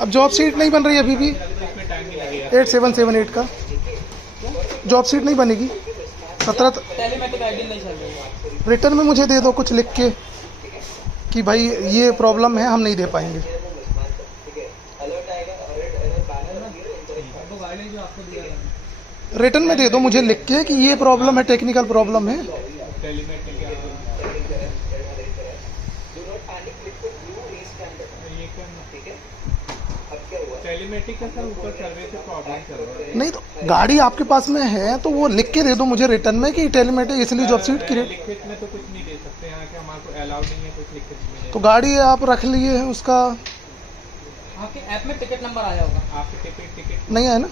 अब job seat नहीं बन रही अभी भी। 8778 का जॉब सीट नहीं बनेगी। 17 टेलीमेटिक आईडी नहीं चल रही है। रिटर्न में मुझे दे दो कुछ लिख के कि भाई ये प्रॉब्लम है, हम नहीं दे पाएंगे। रिटर्न में दे दो मुझे लिख के कि ये प्रॉब्लम है, टेक्निकल प्रॉब्लम है। टेलीमेटिक का सर ऊपर चल रहे थे, प्रॉब्लम चल रहा है। नहीं तो गाड़ी आपके पास में है तो वो लिख के दे दो मुझे रिटर्न में कि टेलीमेटिक इसलिए जॉब सीट क्रिएट। लिखित में तो कुछ नहीं दे सकते यहाँ के, हमारे को अलाउ नहीं है कुछ लिखित में। तो गाड़ी आप रख लिए हैं, उसका आपके ऐप में टिकट नंबर आया होगा। आपके टिकट नहीं है ना?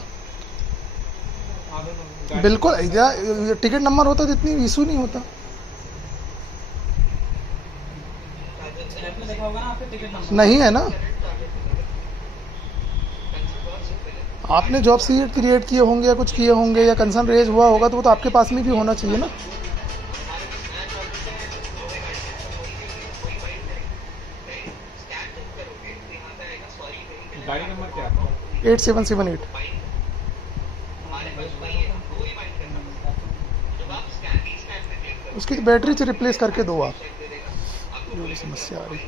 बिल्कुल, टिकट नंबर होता तो इतनी इशू नहीं होता। ऐप में देखा होगा ना आपके टिकट नंबर। नहीं है ना? आपने जॉब सीट क्रिएट किए होंगे या कुछ किए होंगे या कंसर्न रेज हुआ होगा तो वो तो आपके पास में भी होना चाहिए ना। गाड़ी नंबर क्या है? 8778। उसकी बैटरी से रिप्लेस करके दो आप। ये समस्या आ रही।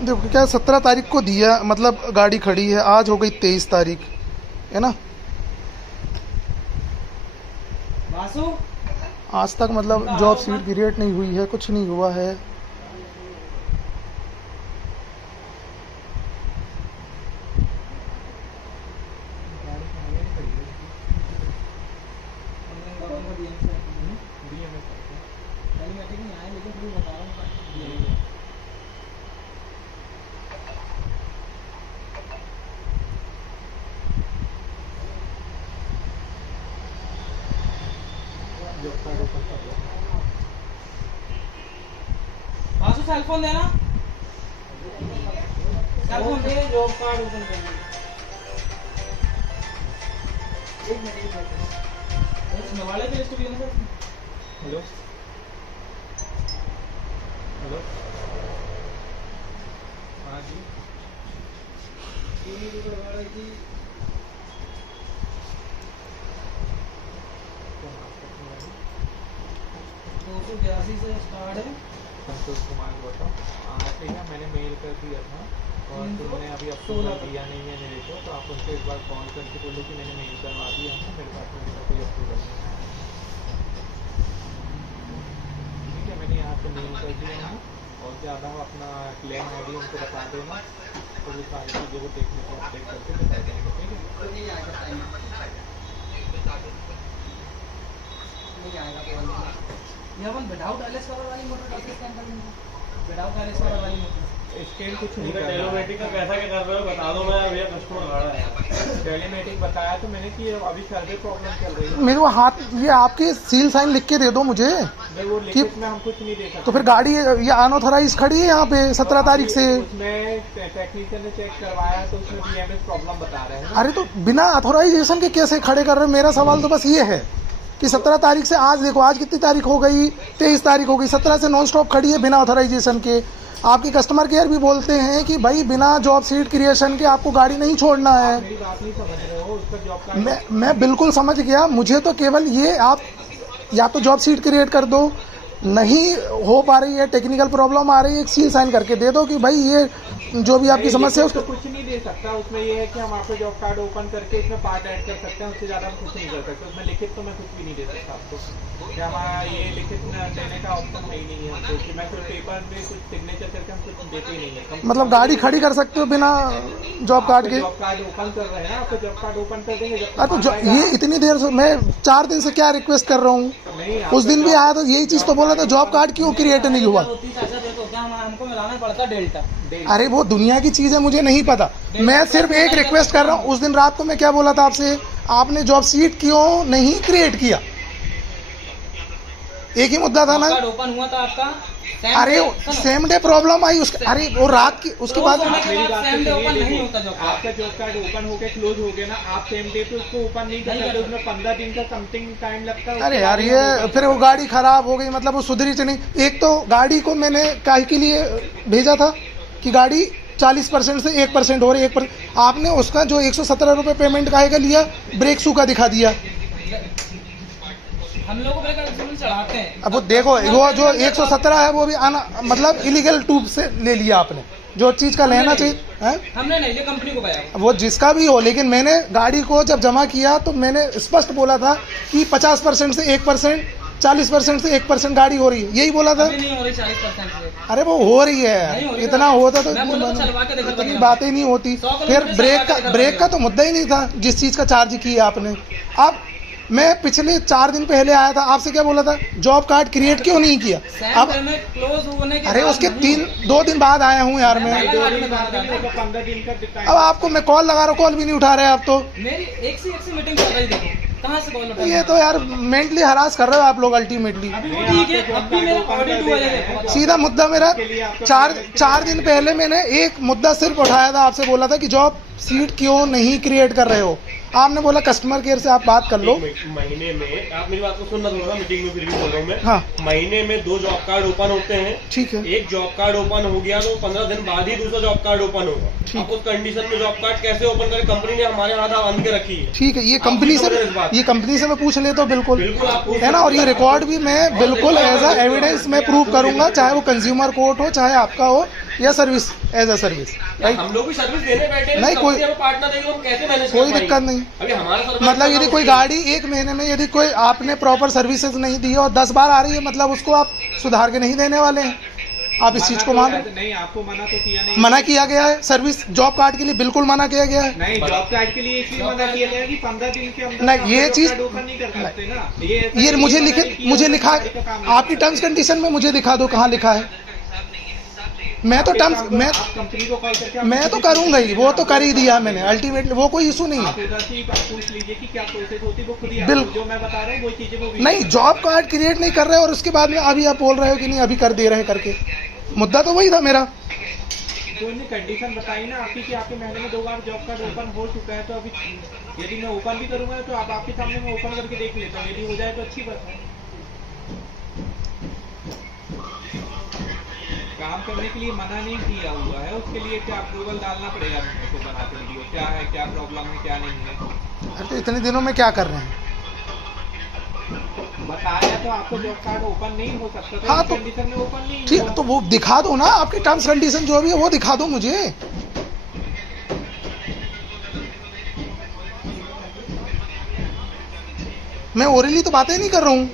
देखो क्या 17 तारीख को दिया, मतलब गाड़ी खड़ी है, आज हो गई 23 तारीख, है ना? वासु आज तक मतलब जॉब सीट क्रिएट नहीं हुई है, कुछ नहीं हुआ है। टेलीमेटिक नहीं आया, लेकिन फिर बता रहा हूँ। वासु सेल फोन देना, सेल फोन दे, जॉब कार्ड ओपन करना। एक मिनट वाले पे इसको भी ना सर। हेलो हेलो, हाँ जी। 282 से स्टार्ट है। संतोष कुमार को बताओ। हाँ ठीक है, मैंने मेल कर दिया था और तुमने अभी अप्रूवल दिया नहीं है मेरे को, तो आप उनसे एक बार कॉल करके बोलो कि मैंने मेल करवा दिया है, मेरे पास में कोई अप्रूवल नहीं है। ठीक है, मैंने यहाँ पे मेल कर दिया है और ज़्यादा अपना क्लेम आई डी उनको बता देना, तो वो सारी चीज़ों को देखने को अपडेट करके बता देंगे। ठीक है, नहीं आएगा। ये अपन विदाउट एलएस कवर वाली मोटर कैसे स्कैन करेंगे? विदाउट एलएस कवर वाली मोटर स्कैन कुछ नहीं करना। टेलीमेटिक का कैसा क्या कर रहे हो बता दो, मैं भैया कस्टमर खड़ा है। टेलीमेटिक बताया तो मैंने कि अभी सर्वे प्रॉब्लम चल रही है। मेरे को हाथ ये आपके सील साइन लिख के दे दो मुझे। नहीं, वो लिखित में हम कुछ नहीं दे सकते। तो फिर गाड़ी ये अनऑथराइज खड़ी है यहाँ पे 17 तारीख से। उसमें टेक्नीशियन ने चेक करवाया तो उसमें बीएमएस प्रॉब्लम बता रहे हैं। अरे तो बिना अथोराइजेशन के कैसे खड़े कर रहे हैं? मेरा सवाल तो बस ये है कि 17 तारीख से आज देखो, आज कितनी तारीख हो गई? 23 तारीख हो गई। 17 से नॉन स्टॉप खड़ी है बिना ऑथराइजेशन के। आपकी कस्टमर केयर भी बोलते हैं कि भाई बिना जॉब सीट क्रिएशन के आपको गाड़ी नहीं छोड़ना है। मेरी बात नहीं समझ रहे हो, उसका जॉब कार्ड मैं बिल्कुल समझ गया। मुझे तो केवल ये, आप या तो जॉब सीट क्रिएट कर दो, नहीं हो पा रही है, टेक्निकल प्रॉब्लम आ रही है, एक सील साइन करके दे दो कि भाई ये जो भी आपकी समस्या है उसको। कुछ नहीं दे सकता। उसमें ये है कि हम आपको जॉब कार्ड ओपन करके इसमें पार्ट ऐड कर सकते हैं, उससे ज़्यादा हम कुछ नहीं कर सकते। उसमें लिखित तो मैं कुछ भी नहीं दे सकता आपको, कि हमारा ये लिखित देने का ऑप्शन है ही नहीं है हमको, कि मैं सिर्फ पेपर में कुछ सिग्नेचर करके हम कुछ देते ही नहीं है। मतलब गाड़ी खड़ी कर सकते हो बिना जॉब कार्ड के? जॉब कार्ड ओपन कर रहे हैं, आपको जॉब कार्ड ओपन कर देंगे। अरे तो ये इतनी देर से, मैं 4 दिन से क्या रिक्वेस्ट कर रहा हूँ? नहीं, उस दिन भी आया तो यही चीज तो बोला था, जॉब कार्ड क्यों क्रिएट नहीं हुआ? हमको मिलाना पड़ता डेल्टा। अरे वो दुनिया की चीज है, मुझे नहीं पता। मैं सिर्फ एक रिक्वेस्ट कर रहा हूँ। उस दिन रात को मैं क्या बोला था आपसे? आपने जॉब सीट क्यों नहीं क्रिएट किया? एक ही मुद्दा था ना? ओपन हुआ था आपका अरे सेम डे प्रॉब्लम आई उसके, अरे वो रात की उसके बाद होने के मेरी बाद बात सेम डे तो ओपन सुनिए, नहीं देखो, होता जॉब कार्ड। आपका जॉब कार्ड ओपन हो गया क्लोज हो गया ना, आप सेम डे पे उसको ओपन नहीं कर नहीं सकते, कर उसमें 15 दिन का समथिंग टाइम लगता है। अरे यार ये फिर वो गाड़ी खराब हो गई, मतलब वो सुधरी से नहीं। एक तो गाड़ी को मैंने काहे के लिए भेजा था कि गाड़ी 40% से 1% हो रही, 1%। आपने उसका जो 117 रुपये पेमेंट काहे का लिया, ब्रेक शू का दिखा दिया। हम लोग को ब्रेक एक्सीडेंट चढ़ाते हैं। अब वो देखो, वो जो 117 है वो भी मतलब इलीगल टूब से ले लिया आपने, जो चीज़ का लेना चाहिए है। हमने नहीं, ये कंपनी को गया। वो जिसका भी हो, लेकिन मैंने गाड़ी को जब जमा किया तो मैंने स्पष्ट बोला था कि 50% से 1%, 40% से 1% गाड़ी हो रही है, यही बोला था। अभी नहीं हो रही 40% से। अरे वो हो रही नहीं है, हो रही इतना ना। होता तो मैं इतनी बोला तो चलवा के दिखा इतनी देगा। बातें नहीं होती। 100 फिर किलोमीटर ब्रेक चलवा के का दिखा तो मुद्दा ही नहीं था जिस चीज़ का चार्ज किया आपने। अब मैं पिछले 4 दिन पहले आया था, आपसे क्या बोला था, जॉब कार्ड क्रिएट क्यों नहीं किया। अब क्लोज होने के अरे बाद उसके नहीं 2 दिन बाद आया हूँ यार मैं। 2 दिन बाद नहीं होगा, 15 दिन का टाइम। अब आपको मैं कॉल लगा रहा हूँ, कॉल भी नहीं उठा रहे आप तो। मेरी एक से मीटिंग चल रही, देखो कहाँ से कॉल उठा। ये तो यार मेंटली हरास कर रहे हो आप लोग अल्टीमेटली। अभी वो ठीक है, अब भी मेरा ऑडिट हुआ है, देखो। सीधा मुद्दा मेरा 4 दिन पहले मैंने एक मुद्दा सिर्फ उठाया था, आपसे बोला था कि जॉब सीट क्यों नहीं क्रिएट कर रहे हो। आपने बोला कस्टमर केयर से आप बात कर लो। महीने में आप मेरी बात को सुनना थोड़ा, मीटिंग में फिर भी बोल रहा हूँ मैं। हाँ। महीने में 2 जॉब कार्ड ओपन होते हैं। ठीक है, एक जॉब कार्ड ओपन हो गया तो 15 दिन बाद ही दूसरा जॉब कार्ड ओपन होगा। ठीक। आप उस कंडीशन में जॉब कार्ड कैसे ओपन करें, कंपनी ने हमारे हाथ बांध के रखी है। ठीक है, ये आप कंपनी भी समझ रहे हैं इस बात। ये कंपनी से मैं पूछ लेता हूँ, बिल्कुल बिल्कुल आप पूछ है ना। और ये रिकॉर्ड भी मैं बिल्कुल एज अ एविडेंस में प्रूव करूंगा, चाहे वो कंज्यूमर कोर्ट हो, चाहे आपका हो, या service as a service, right. हम लोग भी सर्विस देने बैठे हैं, नहीं, कोई- कंपनी हमें पार्टनर देगी, हम कैसे मैनेज कोई दिक्कत नहीं। अभी हमारा सर्विस मतलब यदि कोई गाड़ी 1 महीने में यदि कोई आपने प्रॉपर सर्विसेज नहीं दी और 10 बार आ रही है, मतलब उसको आप सुधार के नहीं देने वाले हैं। आप इस चीज को मान रहे नहीं, आपको मना तो किया नहीं। मना किया गया है, सर्विस जॉब कार्ड के लिए बिल्कुल मना किया गया है। नहीं, जॉब कार्ड के लिए इसलिए मना किया गया कि 15 दिन के अंदर नहीं, आप ये जॉब चीज- कार्ड ओपन नहीं कर सकते ना। ये मुझे मना नहीं किया, मुझे लिखा, गाड़ी का काम नहीं आपकी करता। टर्म्स कंडीशन में मुझे दिखा दो कहाँ लिखा है। मैं तो टर्म्स मैं आप कंपनी को कॉल करके मैं तो करूंगा ही, वो तो कर ही दिया मैंने अल्टीमेटली, वो कोई इशू नहीं आप है। उधर से ही पूछ लीजिए कि क्या प्रोसेस होती है, वो खुद ही बिल्कुल। जो मैं बता रहा हूँ वो चीजें वो नहीं, जॉब कार्ड क्रिएट नहीं कर रहे और उसके बाद में अभी आप बोल रहे हो कि नहीं अभी कर दे रहे हैं करके। मुद्दा तो वही था मेरा। तो इन्हें कंडीशन बताई ना आपकी कि आपके महीने में 2 बार जॉब कार्ड ओपन हो चुका है, तो अभी यदि मैं ओपन भी करूंगा तो आप आपके सामने मैं ओपन करके देख लेता हूँ, यदि हो जाए तो अच्छी बात है। काम करने के लिए मना नहीं किया हुआ है, उसके लिए क्या अप्रूवल डालना पड़ेगा मेरे को बनाते वीडियो, क्या है, क्या प्रॉब्लम है, क्या नहीं है। अरे तो इतने दिनों में क्या कर रहे हैं। बताया तो आपको जॉब कार्ड ओपन नहीं हो सकता, तो हाँ, इस तो कंडीशन में ओपन नहीं ठीक, हुआ। तो वो दिखा दो ना, आपकी टर्म्स कंडीशन जो भी है वो दिखा दो मुझे। मैं ओरली तो बातें नहीं कर रहा हूँ।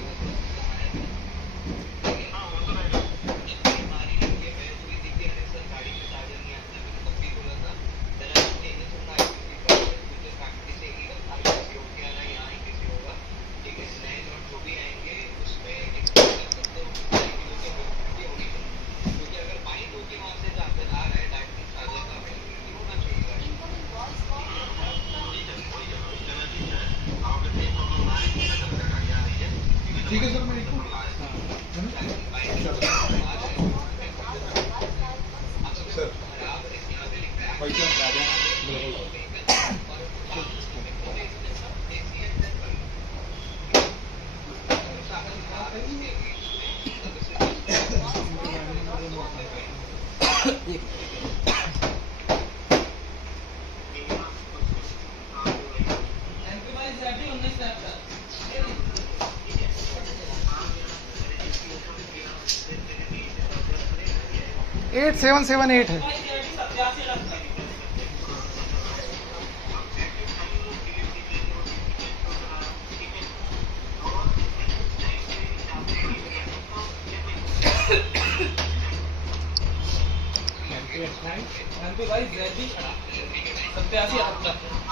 ठीक है सर, मैं एट 778 है। भाई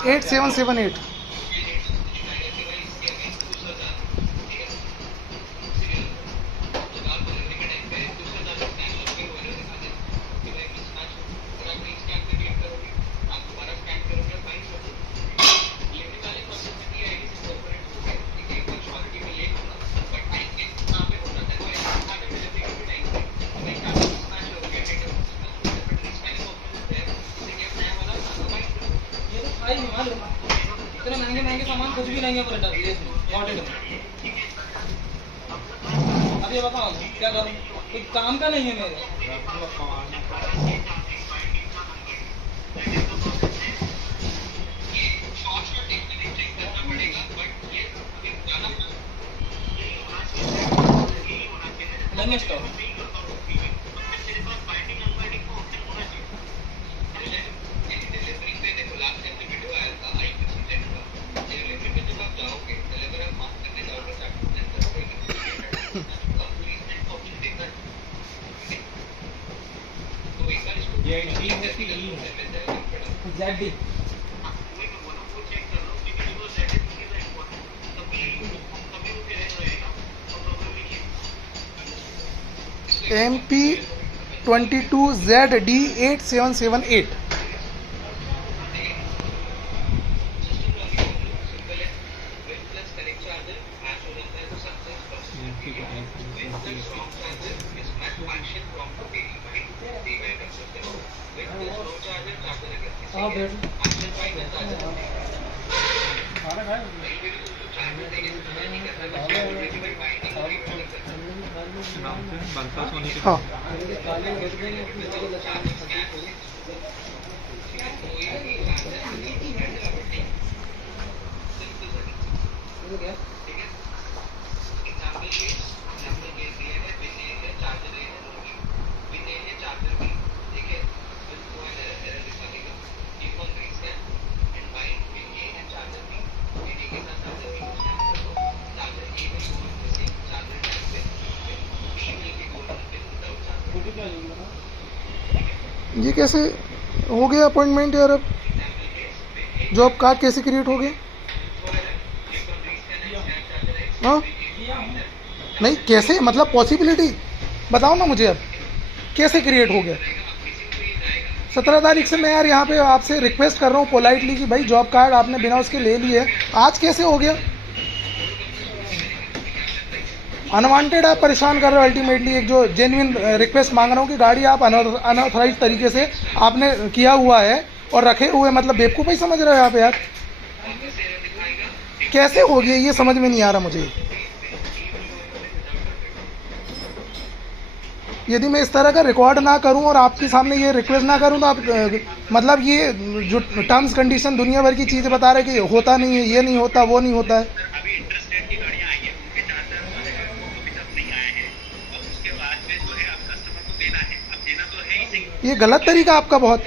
8778। भाई मालूम इतने महंगे सामान कुछ भी नहीं है बोले देश में ऑर्डर में। अब ये बताओ क्या करूं, कुछ काम का नहीं है मेरे। नहीं स्टॉक ये डी है कि ई है? ZD MP22ZD8778। हाँ बैठ बनता सोनी के हाँ ये कैसे हो गया अपॉइंटमेंट यार? अब जॉब कार्ड कैसे क्रिएट हो गया? हाँ नहीं कैसे, मतलब पॉसिबिलिटी बताओ ना मुझे, अब कैसे क्रिएट हो गया? 17 तारीख से मैं यार यहाँ पे आपसे रिक्वेस्ट कर रहा हूँ पोलाइटली कि भाई जॉब कार्ड आपने बिना उसके ले लिए, आज कैसे हो गया? अनवांटेड आप परेशान कर रहे हो। अल्टीमेटली एक जो जेन्युइन रिक्वेस्ट मांग रहा हूँ कि गाड़ी आप अनऑथराइज तरीके से आपने किया हुआ है और रखे हुए, मतलब बेवकूफ़ी समझ रहे हो आप यार? कैसे हो गया ये समझ में नहीं आ रहा मुझे। यदि मैं इस तरह का रिकॉर्ड ना करूं और आपके सामने ये रिक्वेस्ट ना करूं तो आप मतलब ये जो टर्म्स कंडीशन दुनिया भर की चीज़ें बता रहे कि होता नहीं है, ये नहीं होता, वो नहीं होता है। अभी इंटरेस्ट रेट की गाड़ियां आई है, उनके चार्जर वो है वो अभी तक नहीं आए हैं और उसके बाद में जो है अब कस्टमर को देना है, अब देना तो है ही सही। ये गलत तरीका आपका बहुत।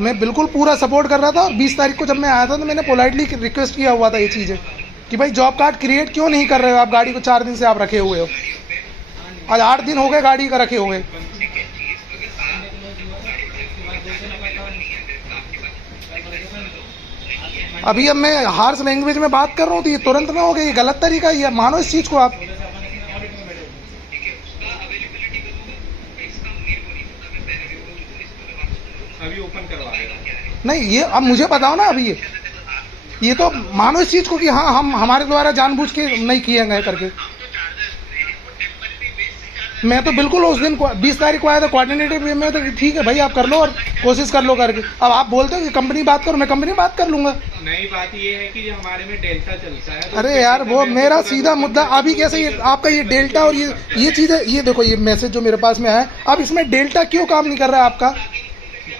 मैं बिल्कुल पूरा सपोर्ट कर रहा था और 20 तारीख को जब मैं आया था तो मैंने पोलाइटली रिक्वेस्ट किया हुआ था ये चीज़ें कि भाई जॉब कार्ड क्रिएट क्यों नहीं कर रहे हो आप? गाड़ी को 4 दिन से आप रखे हुए हो, आज 8 दिन हो गए गाड़ी का रखे हुए। अभी अब मैं हार्श लैंग्वेज में बात कर रहा हूँ तो ये तुरंत ना हो गया, ये गलत तरीका है। ये मानो इस चीज़ को आप। अभी ओपन करवा रहे हैं। नहीं ये अब मुझे बताओ ना, अभी ये तो मानो इस चीज़ को कि हाँ हम हमारे द्वारा जानबूझ के नहीं किए गए करके। मैं तो बिल्कुल उस दिन 20 तारीख को आया था कोऑर्डिनेटिव वे में, तो ठीक है भाई आप कर लो और कोशिश कर लो करके। अब आप बोलते हो कि कंपनी बात करो, मैं कंपनी बात कर लूंगा। नई बात ये है कि हमारे में डेल्टा चलता है तो अरे यार वो मेरा सीधा मुद्दा अभी कैसे ये आपका ये डेल्टा और ये चीज़ें, ये देखो ये मैसेज जो मेरे पास में आया है, अब इसमें डेल्टा क्यों काम नहीं कर रहा है आपका?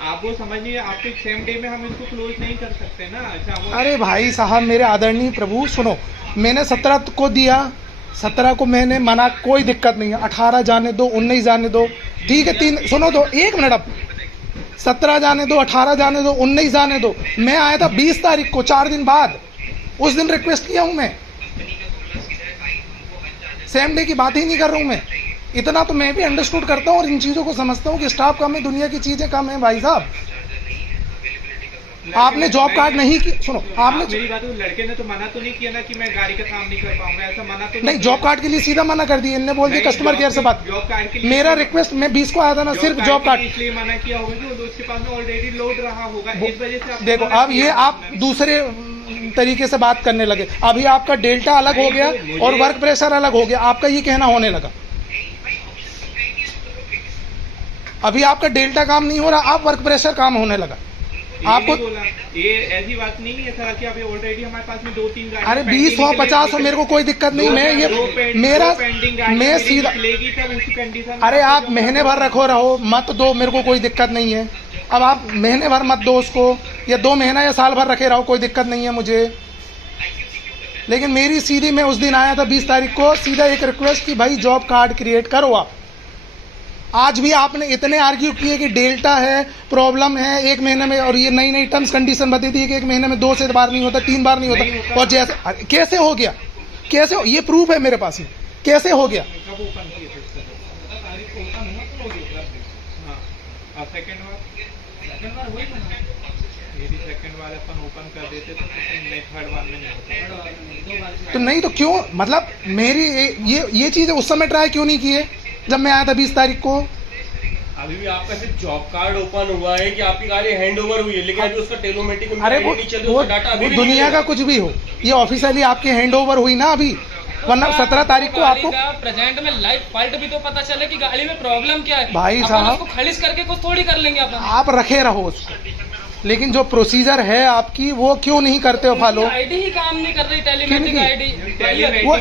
आप वो समझिए, आपके सेम डे में हम इसको क्लोज नहीं कर सकते ना। अच्छा अरे भाई साहब मेरे आदरणीय प्रभु सुनो, मैंने 17 को दिया, 17 को मैंने मना, कोई दिक्कत नहीं है। 18 जाने दो, 19 जाने दो, ठीक है। 3 सुनो तो 1 मिनट, अब 17 जाने दो, 18 जाने दो, 19 जाने दो। मैं आया था 20 तारीख को, 4 दिन बाद। उस दिन रिक्वेस्ट किया हूँ मैं, सेम डे की बात ही नहीं कर रहा हूँ मैं। इतना तो मैं भी अंडरस्टूड करता हूँ और इन चीज़ों को समझता हूँ कि स्टाफ कम है, दुनिया की चीज़ें कम है भाई साहब। आपने जॉब कार्ड नहीं की, सुनो आपने मेरी बात, लड़के ने तो मना तो नहीं किया ना कि मैं गाड़ी का काम नहीं कर पाऊंगा, ऐसा मना तो नहीं। जॉब कार्ड के लिए सीधा मना कर दिया, इनने बोल दिया कस्टमर केयर से बात। जॉब कार्ड के लिए मेरा रिक्वेस्ट, मैं 20 को आया था ना, सिर्फ जॉब कार्ड इसलिए मना किया होगा कि उसके पास में ऑलरेडी लोड रहा होगा, इस वजह से देखो अब ये आप दूसरे तरीके से बात करने लगे। अभी आपका डेल्टा अलग हो गया और वर्क प्रेशर अलग हो गया, आपका ये कहना होने लगा। अभी आपका डेल्टा काम नहीं हो रहा, आप वर्क प्रेशर काम होने लगा। आपको बोला ये ऐसी बात नहीं है सर कि अभी ऑलरेडी हमारे पास में 2-3 गाड़ी अरे 20 हो 50 हो मेरे को कोई दिक्कत नहीं, मैं ये मेरा मैं सीधा लेगी तब उसी कंडीशन। अरे आप महीने भर रहो मत दो, मेरे को कोई दिक्कत नहीं है। अब आप महीने भर मत दो उसको, या 2 महीना या साल भर रखे रहो, कोई दिक्कत नहीं है मुझे। लेकिन मेरी सीधी, मैं उस दिन आया था 20 तारीख को, सीधा एक रिक्वेस्ट कि भाई जॉब कार्ड क्रिएट करो आप। आज भी आपने इतने आर्ग्यू किए कि डेल्टा है, प्रॉब्लम है 1 महीने में, और ये नई नई टर्म्स कंडीशन बता दी है कि 1 महीने में 2 से बार नहीं होता, 3 बार नहीं होता। और जैसे कैसे हो गया, कैसे ये प्रूफ है मेरे पास में, कैसे हो गया? कब ओपन किए थे सर? तारीख को ओपन हुआ तो हाँ, और सेकंड बार वही बना। यदि सेकंड बार अपन ओपन कर देते तो थर्ड बार में नहीं होता। तो नहीं तो क्यों, मतलब मेरी ये चीज़ उस समय ट्राई क्यों नहीं किए जब मैं आया था 20 तारीख को? अभी भी आपका सिर्फ जॉब कार्ड ओपन हुआ है कि आपकी गाड़ी हैंड ओवर हुई है, लेकिन अभी उसका टेलोमेटिक अरे वो दुनिया का कुछ भी हो, ये ऑफिशियली आपकी हैंड ओवर हुई ना अभी, वरना 17 तारीख को आपको प्रेजेंट में लाइव फॉल्ट भी तो पता चले कि गाड़ी में प्रॉब्लम क्या है। भाई साहब, उसको खारिज करके कुछ थोड़ी कर लेंगे अपन। आप रखे रहो उसको, लेकिन जो प्रोसीजर है आपकी वो क्यों नहीं करते हो फॉलो? आईडी ही काम नहीं कर रही, टेलीमेटिक आईडी। वो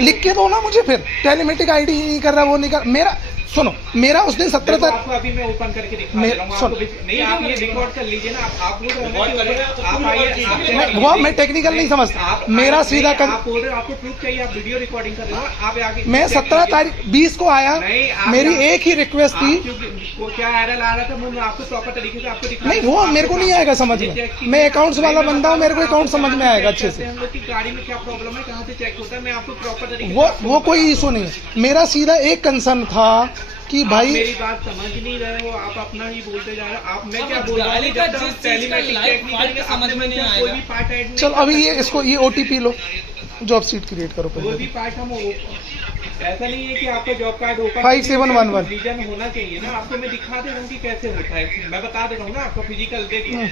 लिख के दो ना मुझे, फिर टेलीमेटिक आईडी ही नहीं कर रहा, वो नहीं कर मेरा। सुनो, मेरा उस दिन 17 तारीख आपको अभी मैं ओपन करके दिखा दे रहा हूं आपको। नहीं आप ये रिकॉर्ड कर लीजिए ना, आप बोल रहे हो ना, आप आइए। वो मैं टेक्निकल नहीं समझता, मेरा सीधा आप बोल रहे हो आपको प्रूफ चाहिए, आप वीडियो रिकॉर्डिंग कर रहे हो, आप आगे। मैं 17 तारीख 20 को आया, मेरी एक ही रिक्वेस्ट थी। क्या एरर आ रहा था मैं आपको प्रॉपर तरीके से आपको दिखा। नहीं वो मेरे को नहीं आएगा समझ में, मैं अकाउंट्स वाला बंदा हूँ, मेरे को अकाउंट समझ में आएगा अच्छे से। हम लोग की गाड़ी में क्या प्रॉब्लम है, कहाँ से चेक होता है, मैं आपको प्रॉपर तरीके वो कोई इशू नहीं है। मेरा सीधा एक कंसर्न था कि भाई मेरी बात समझ नहीं रहे हो, आप अपना ही बोलते जा रहे हो। आप मैं क्या बोल रहा हूँ, जब तक टेलीमेटिक चेक नहीं करेंगे समझ में नहीं आएगा। कोई भी पार्ट ऐड नहीं। चलो अभी ये इसको ये OTP लो, जॉब सीट क्रिएट करो कोई भी पहले। पार्ट हम ऐसा नहीं है कि आपका जॉब कार्ड ओपन 5711 रीजन होना चाहिए ना, आपको मैं दिखा दे रहा हूँ कि कैसे होता है। मैं बता दे रहा हूँ ना आपको, फिजिकल देखिए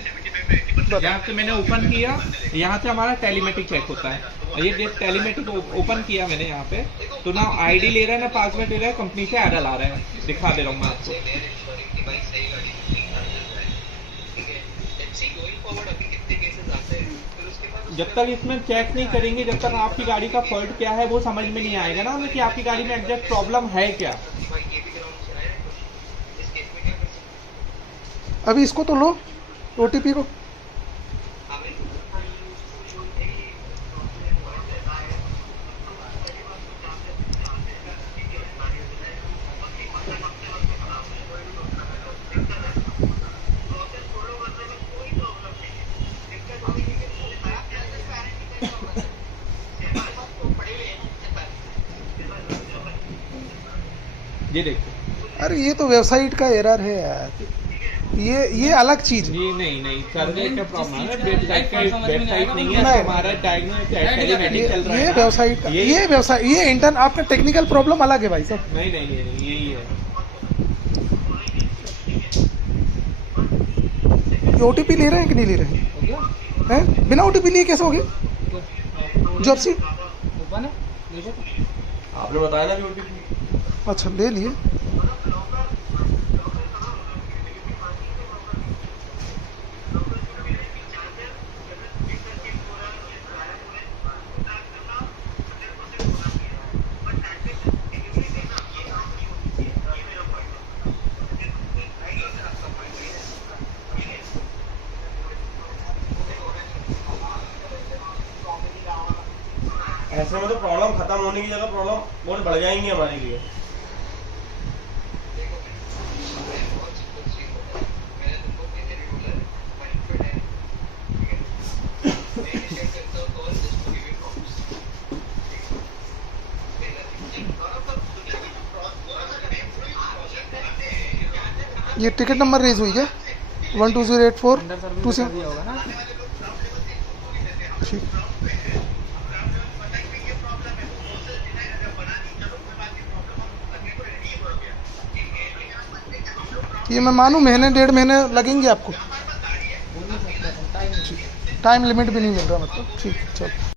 यहाँ से मैंने ओपन किया, यहाँ से हमारा टेलीमेटिक चेक होता है। ये टेलीमेटिक ओपन किया मैंने यहाँ पे, तो ना आईडी ले रहा है ना पासवर्ड ले रहा है, कंपनी से एरर आ रहा है। दिखा दे रहा हूँ मैं आपको। जब तक इसमें चेक नहीं करेंगे, जब तक आपकी गाड़ी का फॉल्ट क्या है वो समझ में नहीं आएगा ना कि आपकी गाड़ी में एग्जैक्ट प्रॉब्लम है क्या। अभी इसको तो लो OTP को। ये देखो, अरे ये तो वेबसाइट का एरर है यार, ये अलग चीज है। ये नहीं सर्वर का प्रॉब्लम है, वेबसाइट नहीं है, नहीं। हमारा टेलीमेटिक चल रहा है ये ना। वेबसाइट का ये वेबसाइट ये इंटरन आपका टेक्निकल प्रॉब्लम अलग है भाई साहब। नहीं यही है। ये OTP ले रहे हैं कि नहीं ले रहे हैं? बिना OTP लिए कैसे हो गया जॉब सीट? ओपन है, देखो तो। आपने बताया ना कि OTP। अच्छा ले लिए। ऐसे में तो प्रॉब्लम खत्म होने की जगह प्रॉब्लम बहुत बढ़ जाएंगी हमारे लिए। ये टिकट नंबर रेज हुई क्या? 12084 27 होगा ना। ठीक। ये मैं मानूं महीने 1.5 महीने लगेंगे आपको, टाइम लिमिट भी नहीं मिल रहा मतलब। ठीक चलो।